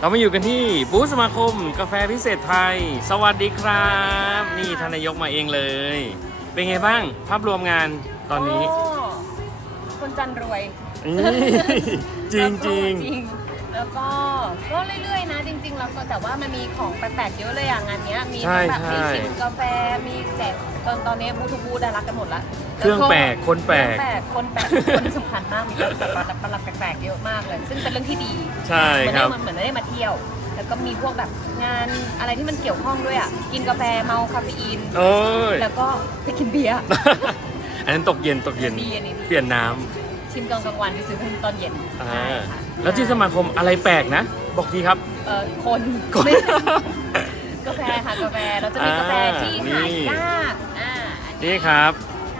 เรามาอยู่กันที่บูธสมาคม กาแฟพิเศษไทย สวัสดีครับ นี่ท่านนายกมาเองเลย เป็นไงบ้างภาพรวมงานตอนนี้ โคนจันรวยอืมจริงจริงแล้วก็จริง แล้วก็ก็เรื่อยๆนะจริงๆแล้วก็แต่ว่ามันมีของแปลกๆเยอะเลยอะงานเนี้ยมีใช่แบบมีใช่ ชิมกาแฟมีแจกตอนตอนนี้บูทูบูดารักกันหมดละเครื่องแปลกคนแปลกเครื่องแปลกคนแปลกคนสำคัญมากมีคนประหลาดประหลาดแปลกๆเยอะมากเลย ซึ่งเป็นเรื่องที่ดีใช่เหมือนคได้รับ เหมือนได้มาเที่ยว แล้วก็มีพวกแบบงานอะไรที่มันเกี่ยวข้องด้วยอะกินกาแฟเมาคาเฟอีน โอ้ย แล้วก็ไปกินเบียร์ อันนั้นตกเย็นตกเย็น ดีอันนี้ดี เปลี่ยนน้ ชิมตอนกลางวันไปซื้อตอนเย็นำอ่า ใช่ค่ะแล้วที่สมาคมอะไรแปลกนะ บอกทีครับ เอ่อคนคน ไม่กาแฟค่ะกาแฟเราจะมีกาแฟที่อ่าหายนี่ยากอ่าอันี่ครับ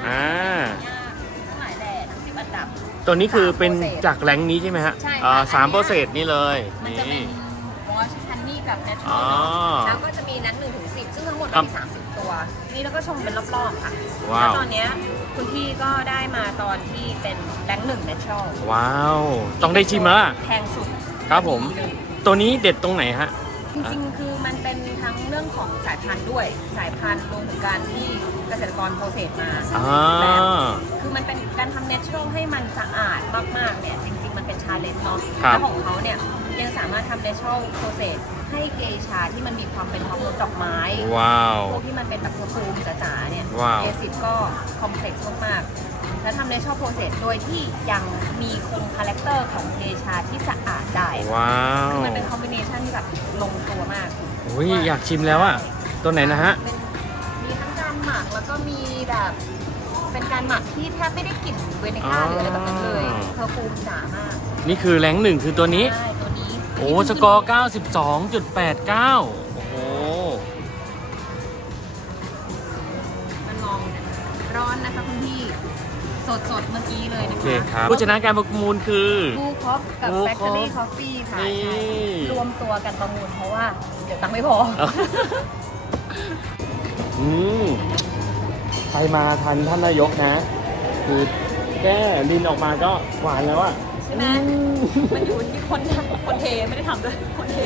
อ่า ยากทั้งหลายแหล่ทั้งสิบอันดับ ตัวนี้คือเป็นสามโปรเซสจากแรงค์นี้ใช่ไหมฮะใช่ค่ะ อ่าสามอันเนี้ยโปรเซสนี่เลย มันจะเป็นี่นวอชฮันนี่กับเนทอ๋รัอลแล้วก็จะมีนักหนึ่งถึงสิบซึ่งทั้งหมดครัมันบมีสามสิบตัว นี่เราก็ชมเป็นรอบๆค่ะว้าว แล้วตอนเนี้ย คุณพี่ก็ได้มาตอนที่เป็นแรงหนึ่งเนทรัลว้าว ต้องได้ชิมแล้วล่ะ แพงสุดครับผมเลยตัวนี้เด็ดตรงไหนฮะ จริงๆ คือมันเป็นทั้งเรื่องของสายพันธุ์ด้วย สายพันธุ์รวมถึงการที่เกษตรกรโปรเซสมาอ่าแบบคือมันเป็นการทำเนเชอรัลให้มันสะอาดมากๆเนี่ยจริงๆ มันเป็นชาเลนจ์เนาะครับ แล้วของเขาเนี่ยยังสามารถทำเนเชอรัลโปรเซส ให้เกชาที่มันมีความเป็นฮอร์โมนดอกไม้ว้าว พวกที่มันเป็นแบบฟูฟูจ๋าๆเนี่ยว้าวเบสิกก็คอมเพล็กซ์มากๆ แล้วทำเนเชอรัลโปรเซสโดยที่ยังมีคงคาแรคเตอร์ของเกชาที่สะอาดได้ว้าวคือมันเป็นคอมบิเนชันที่แบบลงตัวมากโอ้ยอยากชิมแล้วอะตัวไหนนะฮะ เป็นมีทั้งการหมักแล้วก็มีแบบ เป็นการหมักที่แทบไม่ได้กลิ่นเวนิก้าอ๋อหรืออะไรแบบนั้นเลยเพอร์ฟูมจ๋ามาก นี่คือแรงค์หนึ่งคือตัวนี้ ใช่ตัวนี้ โอ้สกอร์ 92.89 โอ้โห มันมองร้อนนะคะคุณพี่ สดสดๆเมื่อกี้เลยโอนะเคคะครับผู้ชนะการประมูลคือ บูคอฟกับ Blue แฟคทอรี่ Coffee คอฟฟี่ค่ะนี่ ใช่รวมตัวกันประมูลเพราะว่า เดี๋ยวตังค์ไม่พอ อืมใครมาทันท่านนายกนะ คือแก้ลินออกมาก็หวานแล้วอะใช่ไหมมันอยู่ที่คนทำคนเทไม่ได้ทำด้วยคนเท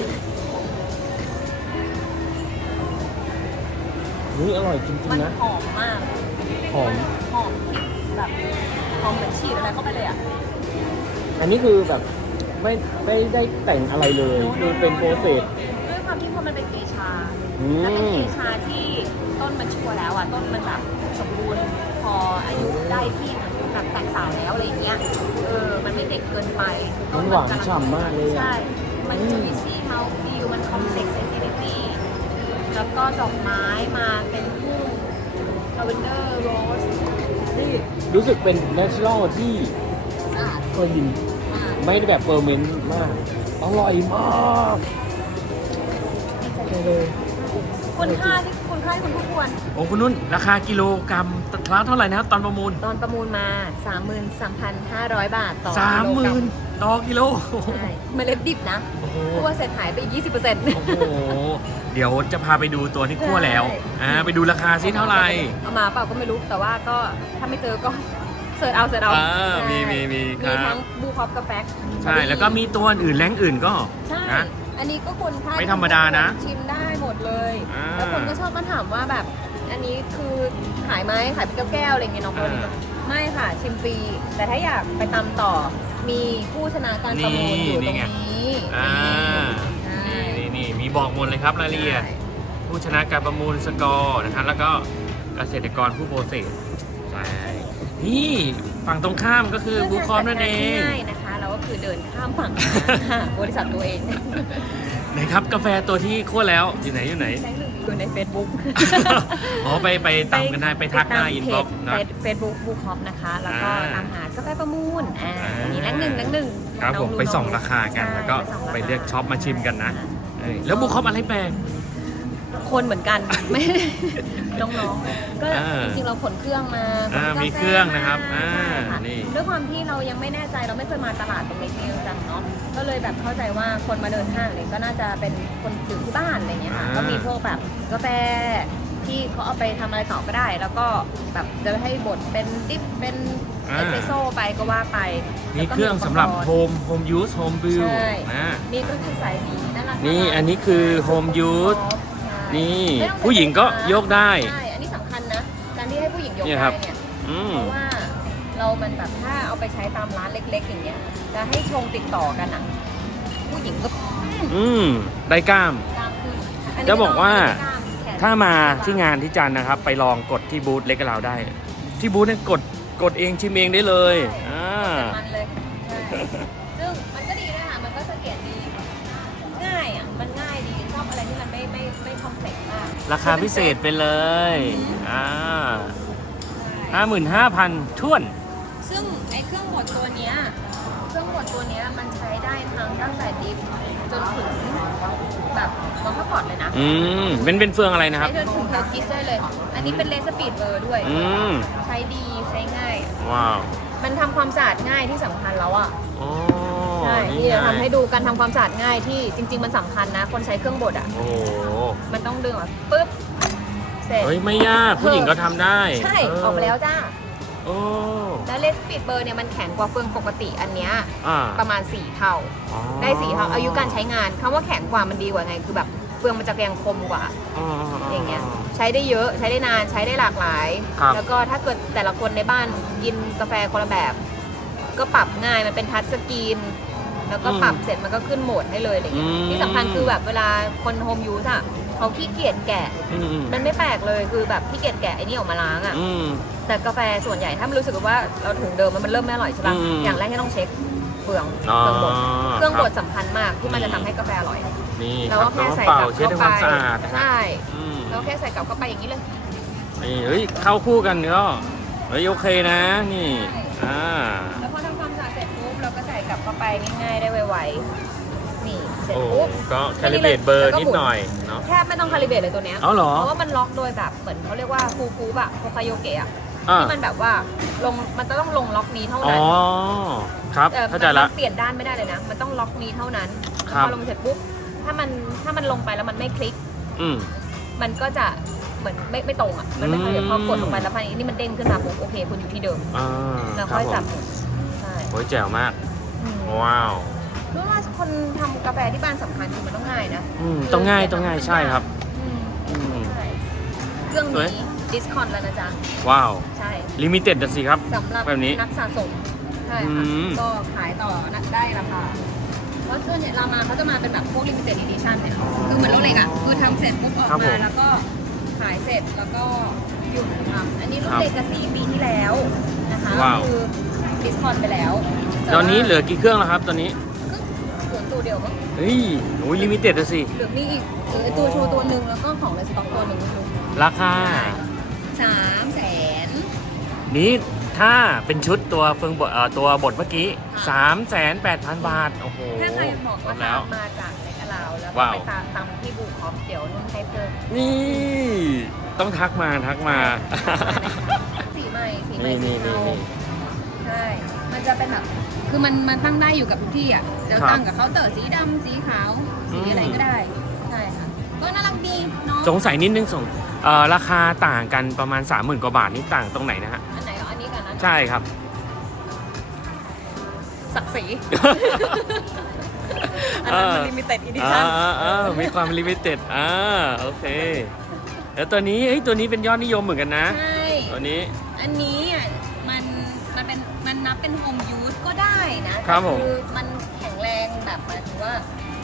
นี่อร่อยจริงมันๆนะ หอมมากหอม หอมแบบหอมเหมือนฉีดอะไรเข้าไปเลยอะ อันนี้คือแบบไม่ได้ได้แต่งอะไรเลยคือเป็นโปรเซส ด้วยความที่พอมันเป็นเกชาอืมันเป็นมเกชาที่ต้นมันชัวร์แล้วอะ ต้นมันแบบสมบูรณ์ พออายุได้ที่เหมือน แบบแตกสาวแล้วอะไรอย่างเงี้ย เออ มันไม่เด็กเกินไปมันหวานฉ่ำมากเลยอะ ใช่ มันอืมจูซี่เมาส์ฟิลมันคอมเพล็กซ์เอซิลิตี้แล้วก็ดอกไม้มาเป็นคู่ลาเวนเดอร์โรสนี่รู้สึกเป็นเนเชอรัลที่สะอาดเคยกินมากไม่ได้แบบเฟอร์เมนต์มาก อร่อยมากใช่เลยคุณค่าที่ คุณค่าที่คุณผู้ควร โอ้คุณนุ่น ราคากิโลกรัมร้านเท่าไหร่นะครับตอนประมูล ตอนประมูลมา 33,500 บาทต่อสามหกิโลกรัมื่นต่อกิโล ใช่เมล็ดดิบนะโอ้โห คั่วเสร็จหายไป20%โอ้โห เดี๋ยวจะพาไปดูตัวที่คั่วแล้ว ใช่ อ่า ไปดูราคาซิเท่าไหร่ เอามาเปล่าก็ไม่รู้แต่ว่าก็ถ้าไม่เจอก็เสิร์ชเอาเสิร์ชเอาอ่าใช่มีมีมีคมีรับ ทั้งบูคอปกับแฟก ใช่ แล้วก็มีตัวอื่นแรงอื่นก็ใช่ นะ อันนี้ก็คนถ้าไม่ธรรมดานะชิมได้หมดเลย อ่า แล้วคนก็ชอบมาถามว่าแบบ อันนี้คือขายไหมขายเป็นแก้วๆอะไรอย่างเงี้ยน้องอ่าไม่ค่ะชิมฟรีแต่ถ้าอยากไปตามต่อมีผู้ชนะการประมูลอยู่ตรงนี่ไงนี้อ่าใช่นี่นี่มีบอกหมดเลยครับรายละเอียด ผู้ชนะการประมูลสกอร์นะครับแล้วก็เกษตรกรผู้โปรเซสใช่นี่ฝั่งตรงข้ามก็คือบูคอมนั่นเอง ง่ายๆนะ คะเราก็คือเดินข้ามฝั่งหาบริษัทตัวเองไหนครับกาแฟตัวที่คั่วแล้วอยู่ไหนอยู่ไหนใช้หนึ่งอยู่ใน Facebook อ๋อไปไปตามกันได้ไปทักหน้าอินบ็อกซ์นะ เฟซบุ๊กบูคอปนะคะ แล้วก็อ่าตามหากาแฟประมูลอ่าอ่าอันนี้แรงหนึ่งแรงหนึ่งครับผมลดูไปส่องลดูราคากันใช่แล้วก็ส่งราคา ไปเลือกช็อปมาชิมกันนะเอ้ยแล้วบูคอมอะไรแปลก คนเหมือนกัน ไม่ น้องๆ ก็อ่าจริงๆเราขนเครื่องมาอ่าขนกาแฟมีเครื่องนะครับมาอ่าใช่ค่ะนี่ ด้วยความที่เรายังไม่แน่ใจเราไม่เคยมาตลาดตรงนี้จริงจังเนาะก็เลยแบบเข้าใจว่าคนมาเดินห้างเนี่ยก็น่าจะเป็นคนดื่มที่บ้านอะไรเงี้ยค่ะอ่าก็มีพวกแบบกาแฟที่เขาเอาไปทำอะไรต่อก็ได้ แล้วก็แบบจะให้บดเป็นดิฟเป็นเออ่าสเปรสโซ่ไปก็ว่าไปมีแล้วก็เครื่องสำหรับอุปกโฮมโฮมยูสโฮมบิลใช่ นะนี่ก็คือสายดีน่ารักนี่อันนี้คือโฮมยูสใช่ นี่ไม่ต้องใช้ผู้หญิงก็ไฟฟ้ายกได้ ใช่อันนี้สำคัญนะ การที่ให้ผู้หญิงยกเนี่ยได้ครับ เนี่ยอืมเพราะว่าเรามันแบบถ้าเอาไปใช้ตามร้านเล็ก ๆ อย่างเงี้ยจะให้ชงติดต่อกันอะผู้หญิงก็อืม ได้กล้ามกล้ามขึ้นนนี้จะบอกว่า ไม่ต้องแขนถ้ามาที่งานที่จันทร์นะครับ ไปลองกดที่บูธเล็กกับเราได้ ที่บูธเนี่ยกดกดเองชิมเองได้เลย อ่ามันเลยใช่ ราคาพิเศษไปเลย อ่าใช่ห้าหมื่นห้าพันท่วน ซึ่งไอ้เครื่องบดตัวเนี้ย เครื่องบดตัวเนี้ยมันใช้ได้ทั้งตั้งแต่ดิฟจนถึงแบบมอเตอร์พอร์ตเลยนะอืมเป็นเป็นเฟืองอะไรนะครับ ใช้จนถึงเทอร์กิสได้เลย อันนี้เป็นเลสปีดเบอร์ด้วย อืม ใช้ดีใช้ง่าย ว้าว มันทำความสะอาดง่ายที่สำคัญแล้วอะ โอ้ใช่ นี่นี่จะไง ทำให้ดูการทำความสะอาดง่ายที่จริง ๆ มันสำคัญนะ คนใช้เครื่องบดอะ โอ้โหมันต้องดึงอะปึ๊บ เสร็จ เฮ้ยไม่ยากผู้หญิงก็ทำได้ใช่เออกมาแล้วจ้า โอ้แล้วเลสปีดเบอร์เนี่ยมันแข็งกว่าเฟืองปกติอันเนี้ยอ่าประมาณ 4 เท่า อ๋อได้สีเท่าอายุการใช้งานคำว่าแข็งกว่ามันดีกว่าไง คือแบบเฟืองมันจะยังคมกว่า อ๋อ อย่างเงี้ยใช้ได้เยอะใช้ได้นานใช้ได้หลากหลาย ครับ แล้วก็ถ้าเกิดแต่ละคนในบ้านกินกาแฟคนละแบบ ก็ปรับง่ายมันเป็นทัชสกรีน แล้วก็ปรับเสร็จมันก็ขึ้นโหมดให้เลยอะไรเงี้ยที่สำคัญคือแบบเวลาคนโฮมยูสอะเขาขี้เกียจแกะอืมอืม มันไม่แปลกเลยคือแบบขี้เกียจแกะไอ้นี่ออกมาล้างอะอืม แต่กาแฟส่วนใหญ่ถ้ามันรู้สึกว่าเราถุงเดิมมันเริ่มไม่อร่อยใช่ปะอืมอย่างแรกที่ต้องเช็คเฟืองอ๋อเครื่องบดเครื่องบดคสำคัญมากที่มันจะทำให้กาแฟอร่อยนี่เราครัก็บแค่ใส่เป่ากลับเช็ดเข้าทำคไปวามสะอาดนะฮะใช่อืมเราแค่ใส่กลับเข้าไปอย่างนี้เลย นี่เฮ้ยเข้าคู่กันก็เฮ้ยโอเคนะนี่อ่า แล้วพอ เข้าไปง่ายๆได้ไวๆนี่เสร็จโอ้ปุ๊บ ก็แคลิเบรตเบอร์นิดหน่อยเนาะ แทบไม่ต้องคาลิเบรตเลยตัวเนี้ยเอาเหรอเพราะว่ามันล็อกโดยแบบเหมือนเขาเรียกว่าฟูฟูบะโคคาโยเกะอะอ่าที่มันแบบว่าลงมันจะต้องลงล็อกนี้เท่าอ๋อนั้นครับแต่เข้าใจละ มันเปลี่ยนด้านไม่ได้เลยนะ มันต้องล็อกนี้เท่านั้นครับพอลงเสร็จปุ๊บ ถ้ามันถ้ามันลงไปแล้วมันไม่คลิก อืม มันก็จะเหมือนไม่ไม่ตรงอะ มันไม่เคยอืมพอกดลงไปแล้วพันนี้นี่มันเด้งขึ้นมาปุ๊บโอเคคุณอยู่ที่เดิม อ่าแล้วครัค่บอยผจับมหมุนใช่โอ้ยแจ๋วมากอืม ว้าวรู้ว่าคนทำกาแฟที่บ้านสำคัญคือมันต้องง่ายนะอืมต้องง่ายต้องง่ายใช่ครับอืมอืม ใช่เครื่องสวย นี้ดิสคอนแล้วนะจ๊ะ ว้าวใช่ลิมิเต็ดสิครับ สำหรับแบบนี้นักสะสมใช่อืค่ะมก็ขายต่อนักได้ราคาเพราะส่วนใหญ่เรามาเขาจะมาเป็นแบบพวก limited edition เนี่ยคือเหมือนรถเล็กอะ คือทำเสร็จปุ๊บออกครับผมา มแล้วก็ขายเสร็จแล้วก็หยุดทำอันนี้รุ่คนรับเด็กกับสี่ปีที่แล้วนะคะว้าว คือดิสคอนไปแล้ว ตอนนี้เหลือกี่เครื่องแล้วครับตอนนี้ก็ศูนย์ตัวเดียวมั้งเฮ้ยโอ้ยลิมิเต็ดสิหรือมีอีกหรือตัวโชว์ตัวหนึ่งแล้วก็ของในสต็อกตัวหนึ่งไม่รู้ราคาสามแสนนี้ถ้าเป็นชุดตัวเฟืองบดเอ่อตัวบทเมื่อกี้ค่ะสามแสนแปดพันบาท โอ้โหถ้าใครบอกว่าแล้วมาจากในกะลาวแล้วก็ว้าวไปตามตามที่บูคอฟเดี๋ยวนุ่นให้เพิ่มนี่ ต้องทักมาทักมา สีใหม่สีใหม่นี่สีนี่เทานี่ใช่มัน จะเป็นแบบคือมันมันตั้งได้อยู่กับทุกที่อะจะครับตั้งกับเคาน์เตอร์สีดำสีขาว สีอืมอะไรก็ได้ใช่ค่ะก็น่ารักดีเนาะสงสัยนิดนึงสงเอ่อราคาต่างกันประมาณ 30,000 กว่าบาทนี่ต่างตรงไหนนะฮะ อันไหนเอาอันนี้กันนะใช่ครับ ศักดิ์ศรี อันนั้นมันลิมิเต็ดอีดิอ่าชั่น อ่าอ่ามีความลิมิเต็ดอ่าโอเค แล้วตัวนี้เอ้ยตัวนี้เป็นยอดนิยมเหมือนกันนะ ใช่ ตัวนี้ อันนี้อะมันมัน เป็นมันนับเป็นโฮมยูสก็ได้นะครับผมคือมันแข็งแรงแบบหมายถึงว่า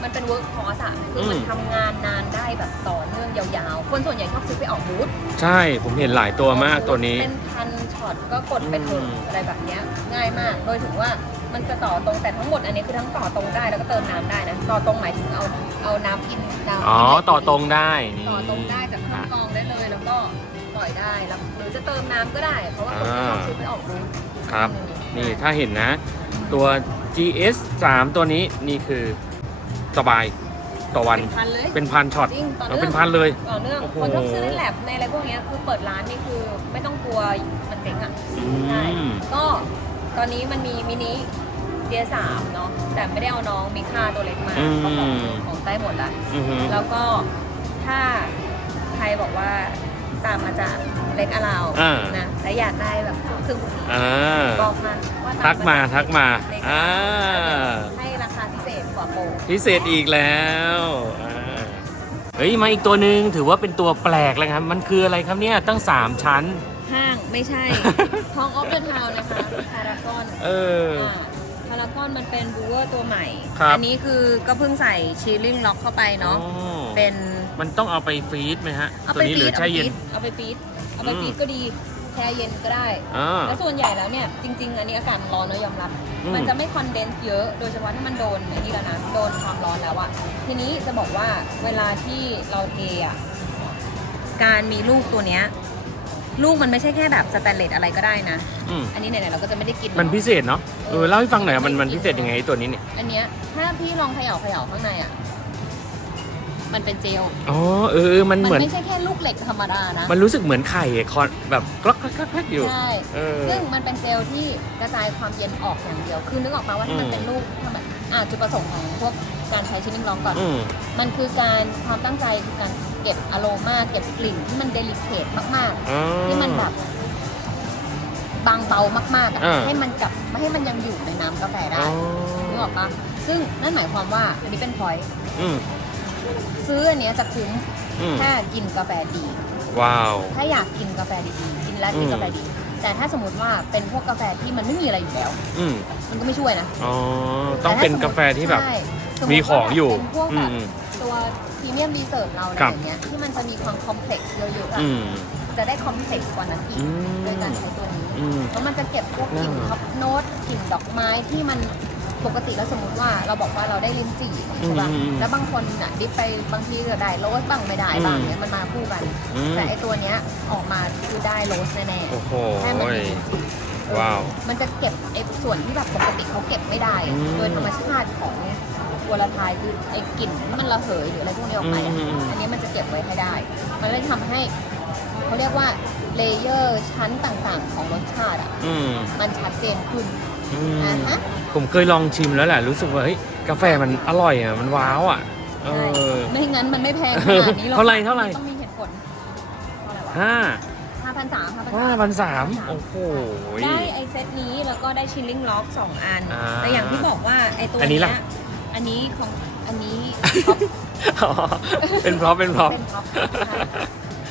มันเป็นเวิร์กพอสอะคือมันอืมทำงานนานได้แบบต่อเนื่องยาวๆ คนส่วนใหญ่ชอบซื้อไปออกบูธใช่ผมเห็นหลายตัวมากตัวนี้ เป็นพันช็อตก็กดไปเถอะอืม อะไรแบบเนี้ยง่ายมาก โดยถึงว่ามันจะต่อตรงแต่ทั้งหมดอันนี้คือทั้งต่อตรงได้แล้วก็เติมน้ำได้นะ ต่อตรงหมายถึงเอาเอาน้ำอินน้ำอ๋ออินต่อตรงได้นี่ต่อตรงได้จากเครื่องกรองได้เลยแล้วก็ปล่อยได้แล้วหรือจะเติมน้ำก็ได้ เพราะว่าคนที่ชอบซื้อไปออกบูธ ครับอืมนี่ถ้าเห็นนะ ตัว GS 3 ตัวนี้นี่คือสบายต่อวันเป็นพันเลยเป็นพันช็อตจริงต่อเราเนื่องเป็นพันเลยต่อเนื่องโอ้โหคนชอบซื้อในแลบในอะไรพวกเนี้ยคือเปิดร้านนี่คือไม่ต้องกลัวมันเจ๊งอะอืใช่มก็ตอนนี้มันมีมินิเดียสามเนาะแต่ไม่ได้เอาน้องมิค่าตัวเล็กมาอืมเพราะของของใต้หมดละอือหือแล้วก็ถ้าใครบอกว่าตามมาจากเล เล็กอลาวอ่า นะและอยากได้แบบครึ่งนี้อ่า บอกมาว่าทักมาทักมา เล็กอ่า ให้ราคาพิเศษกว่าโปรพิเศษอีกแล้วอ่าเฮ้ย มาอีกตัวหนึ่งถือว่าเป็นตัวแปลกเลยครับ มันคืออะไรครับเนี่ย ตั้ง 3 ชั้น ห้างไม่ใช่ทองออฟเดอะทาวนะคะพารากอนเออ พารากอนมันเป็นบูเวอร์ตัวใหม่ ครับ อันี้คือก็เพิ่งใส่ชีลิ่งล็อกเข้าไปเนาะ อ๋อเป็น มันต้องเอาไปฟรีซไหมฮะ เอาตัวไปนี้ฟีหรือดแช่เย็นเอาไปฟีด เอาไปอืมฟีดก็ดีแช่เย็นก็ได้ อ่า แล้วส่วนใหญ่แล้วเนี่ยจริง ๆ อันนี้อากาศมันร้อนเนอะยอมรับ อืม มันจะไม่คอนเดนซ์เยอะ โดยเฉพาะถ้ามันโดนไอ้นี่แล้วนะโดนความร้อนแล้วอะทีนี้จะบอกว่าเวลาที่เราเทอะการมีลูกตัวเนี้ยลูกมันไม่ใช่แค่แบบสแตนเลสอะไรก็ได้นะ อืมอันนี้ไหนๆเราก็จะไม่ได้กิน มันเอะพิเศษเนาะเออเล่าให้ฟังหน่อยอะมันมันพิเศษยังไงไอ้ตัวนี้เนี่ย อันเนี้ยถ้าพี่ลองเขย่าเขย่าข้างในอะ มันเป็นเจล อ๋อเออเออมันมันเหมือน ไม่ใช่แค่ลูกเหล็กธรรมดานะ มันรู้สึกเหมือนไข่คอนแบบกรอกกรอกกรอกกรอกอยู่ ใช่ เออ ซึ่งมันเป็นเจลที่กระจายความเย็นออกอย่างเดียว คือนึกออกมาว่าถ้ามันอืมเป็นลูกถ้าแบบอ่าจุดประสงค์ของพวกการใช้ชิ้นนิ่งร้องก่อน อืม มันคือการความตั้งใจคือการเก็บอโรมาเก็บกลิ่นที่มันเดลิเคทมากอ๋อ ๆ ที่มันแบบบางเบามากๆอะอ่า ให้มันกลับไม่ให้มันยังอยู่ในน้ำกาแฟได้อ๋อนึกออกปะซึ่งนั่นหมายความว่าอันนี้เป็นพอยต์อืม ซื้ออันเนี้ยจะคุ้มอืมถ้ากินกาแฟดี ว้าว ถ้าอยากกินกาแฟดีๆกินแล้วกินอืมกาแฟดี แต่ถ้าสมมติว่าเป็นพวกกาแฟที่มันไม่มีอะไรอยู่แล้ว อืมมันก็ไม่ช่วยนะอ๋อ ต้องเป็นกาแฟที่แบบ ใช่สติมีของอยู่ เป็นพวกอืแบมบอืมตัวพรีเมียมรีเซิร์ฟเราอะไรครับ อย่างเงี้ยที่มันจะมีความคอมเพล็กซ์เยอะๆอะอืม จะได้คอมเพล็กซ์กว่านั้นอีกอืม โดยการใช้ตัวนี้อืม แล้วมันจะเก็บพวกกลิ่นอ่าท็อปโน้ตกลิ่นดอกไม้ที่มัน ปกติแล้วสมมติว่าเราบอกว่าเราได้ลิ้นจี่ใช่ป่ะอืมอืมแล้วบางคนน่ะดิฟไปบางทีก็ได้โรสบ้างไม่ได้บ้างอืมเนี้ยมันมาคู่กัน อืม แต่ไอตัวเนี้ยออกมาคือได้โรสแน่โอ้โห ๆแค่มันมีลิ้นจี่ว้าวมันจะเก็บไอส่วนที่แบบปกติเขาเก็บไม่ได้อะอืม โดยธรรมชาติของวัวละทายคือไอกลิ่นที่มันระเหยหรืออะไรพวกนี้ออกไปอะอืมอันนี้มันจะเก็บไว้ให้ได้ มันเลยทำให้เขาเรียกว่าเลเยอร์ชั้นต่างๆ ของรสชาติอะ อืม มันชัดเจนขึ้นอือ่ามฮะ ผมเคยลองชิมแล้วแหละ รู้สึกว่าเฮ้ยกาแฟมันอร่อยอะ มันว้าวอะ เอใช่อไม่งั้นมันไม่แพงขนาดนี้หรอกเท่าไหร่เท่าไหร่ต้องมีเหตุผลเท่าไหร่วะห้าห้าพันสามห้าพันห้าสามพันสามโอ้โห ได้ไอเซตนี้แล้วก็ได้ชิลลิ่งล็อกสองอันอ่าแต่อย่างที่บอกว่าไอตัวอันนี้เนี้ล่ะยอันนี้ของอันนี้อ๋อเป็นพร็อพเป็นพร็อพเป็นท็อป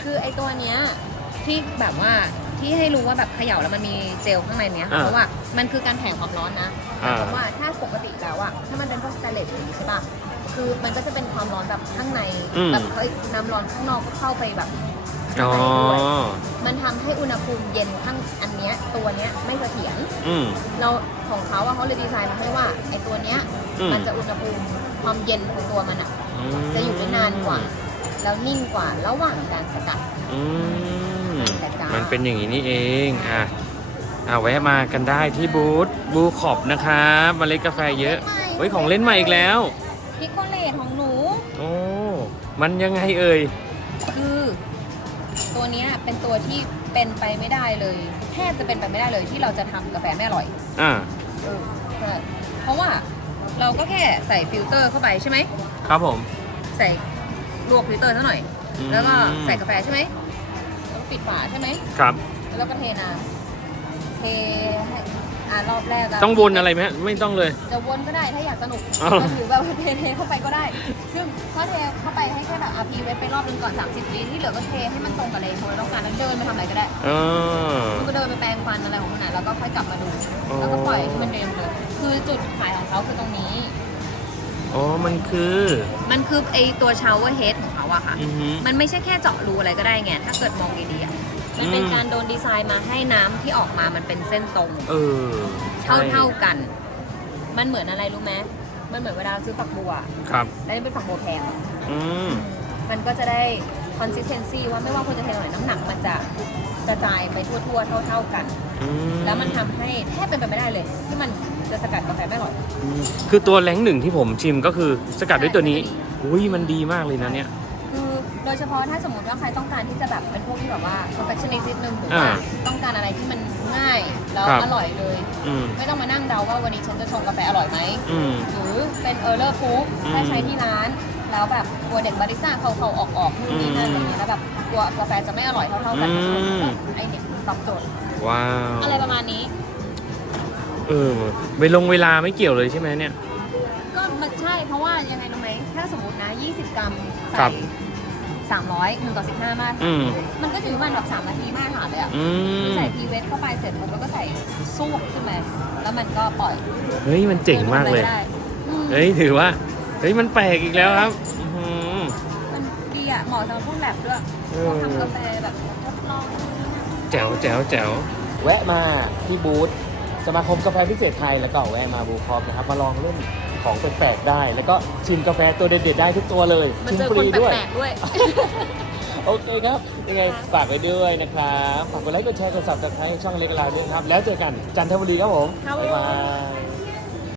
คือไอตัวเนี้ยที่แบบว่า ที่ให้รู้ว่าแบบเขย่าแล้วมันมีเจลข้างในเนี้ยอ่าเพราะว่ามันคือการแผ่ความร้อนนะหอ่ามายความว่าถ้าปกติแล้วอะถ้ามันเป็นพวกสแตนเลสอย่างนี้ใช่ป่ะคือมันก็จะเป็นความร้อนแบบข้างในอืม แบบเฮ้ยน้ำร้อนข้างนอกก็เข้าไปแบบข้างอ๋อในด้วยมันทำให้อุณหภูมิเย็นข้างอันเนี้ยตัวเนี้ยไม่เสถียรอืม เราของเขาอะเขาเลยดีไซน์มาให้ว่าไอตัวเนี้ยอืม มันจะอุณหภูมิความเย็นของตัวมันอะอืมจะอยู่ได้นานกว่า แล้วนิ่งกว่าระหว่างการสกัด อืมแต่จ้า มัมันเป็นอย่างนี้นี่เองอะอะแวะมากันได้ที่บูธบูขอบนะครับเมล็ดกาแฟเยอะเฮ้ยของเล่นใหม่อีกแล้วพิโคเลตของหนู โอ้มันยังไงเอ่ยคือ ตัวเนี้ยเป็นตัวที่เป็นไปไม่ได้เลย แทบจะเป็นไปไม่ได้เลยที่เราจะทำกาแฟไม่อร่อย อ่าเออใช่เพราะว่าเราก็แค่ใส่ฟิลเตอร์เข้าไปใช่ไหมครับผม ใส่ลวกฟิลเตอร์ซะหน่อยอืมแล้วก็ใส่กาแฟใช่ไหมแล้ว ปิดฝาใช่ไหม ครับ แล้วก็เทน้ำเทให้อ่ารอบแรกะต้องวนอะไรไหมฮะไม่ต้องเลย จะวนก็ได้ถ้าอยากสนุกอ้าว หรือแบบเทเทเข้าไปก็ได้ ซึ่งถ้าเทเข้าไปให้แค่แบบอาพีเวฟไปรอบนึงก่อน 30วิที่เหลือก็เทให้มันตรงกับเลยเราต้องการแล้วเดินไปทำอะไรก็ได้เออคุณก็เดินไปแปรงฟันอะไรของคุณนะแล้วก็ค่อยกลับมาดู อ๋อ แล้วก็ปล่อยให้มันเดินเลยคือจุดขายของเขาคือตรงนี้ อ๋อ มันคือ มันคือไอตัวชาวเวอร์เฮดของเขา อะค่ะ อือฮึ มันไม่ใช่แค่เจาะรูอะไรก็ได้ไง ถ้าเกิดมองดีๆอะมันเป็นอืม การโดนดีไซน์มาให้น้ำที่ออกมามันเป็นเส้นตรง เออเท่าใช่เท่าๆกัน มันเหมือนอะไรรู้ไหมมันเหมือนเวลาซื้อฝักบัว ครับ แล้วนี่เป็นฝักบัวแพง อืม มันก็จะได้ consistency ว่าไม่ว่าคุณจะเทตรงไหนน้ำหนักมันจะกระจายไปทั่วๆ เท่า ๆกัน อืมแล้วมันทำให้แทบเป็นไปไม่ได้เลย ที่มันจะสกัดกาแฟไม่อร่อยอืมคือตัวแรงหนึ่งที่ผมชิมก็คือสกัดด้วยตัวนี้อุ้ยมันดีมากเลยนะเนี่ยคือโดยเฉพาะถ้าสมมติว่าใครต้องการที่จะแบบเป็นพวกที่แบบว่า perfectionist นิดนึงหรือว่าอ่าต้องการอะไรที่มันง่ายแล้วครับ อร่อยเลย อืมไม่ต้องมานั่งเดาว่าวันนี้ฉันจะชงกาแฟอร่อยไหม อืม หรือเป็น error proof อืมถ้าใช้ที่ร้าน แล้วแบบกลัวเด็กบาริสต้าเขาเขาออกออกนู่นนี่นั่นอะไรเงี้ยแล้วแบบกลัวกาแฟจะไม่อร่อยเท่าๆกันอืม ไอเนี่ยตอบโจทย์ว้าว อะไรประมาณนี้ เออเวลงเวลาไม่เกี่ยวเลยใช่ไหมเนี่ย ก็มันใช่เพราะว่ายังไงรู้ไหมถ้าสมมตินะ 20 กรัมครัใส่บ 300 1ต่อ15 มาตรอืฐานมมันก็ถึงประมันแบบ3นาทีมาตรฐานเลยอะอืม ใส่พีเวทเข้าไปเสร็จปุ๊บแล้วก็ใส่สู้ขึ้นมาแล้วมันก็ปล่อยเฮ้ย มันเจ๋งมากเลยได้อืมเฮ้ย ถือว่า เฮ้ย มันแปลกอีกแล้วครับอื้อหือ มันดีอะเหมาะสำหรับพวกแบบด้วยเอพวอกทำกาแฟแบบทดลองนู่นนี่นั่นแจ๋วแจ๋วแจ๋ว แวะมาที่บูธสมาคมกาแฟพิเศษไทยแล้วก็แวะมาบูคอฟนะครับมาลองเล่น ของแปลกๆได้ แล้วก็ชิมกาแฟตัวเด็ดๆได้ทุกตัวเลยมันชิมเจอฟคนรีแปด้วยลกๆด้วย โอเคครับ ยังไงฝากไว้ด้วยนะครับ ฝากกดไลค์กดแชร์กดซับสไครต์ช่องเล็กลาด้วยนะครับ แล้วเจอกันจันทบุรีครับผม ครับผม บ๊ายบาย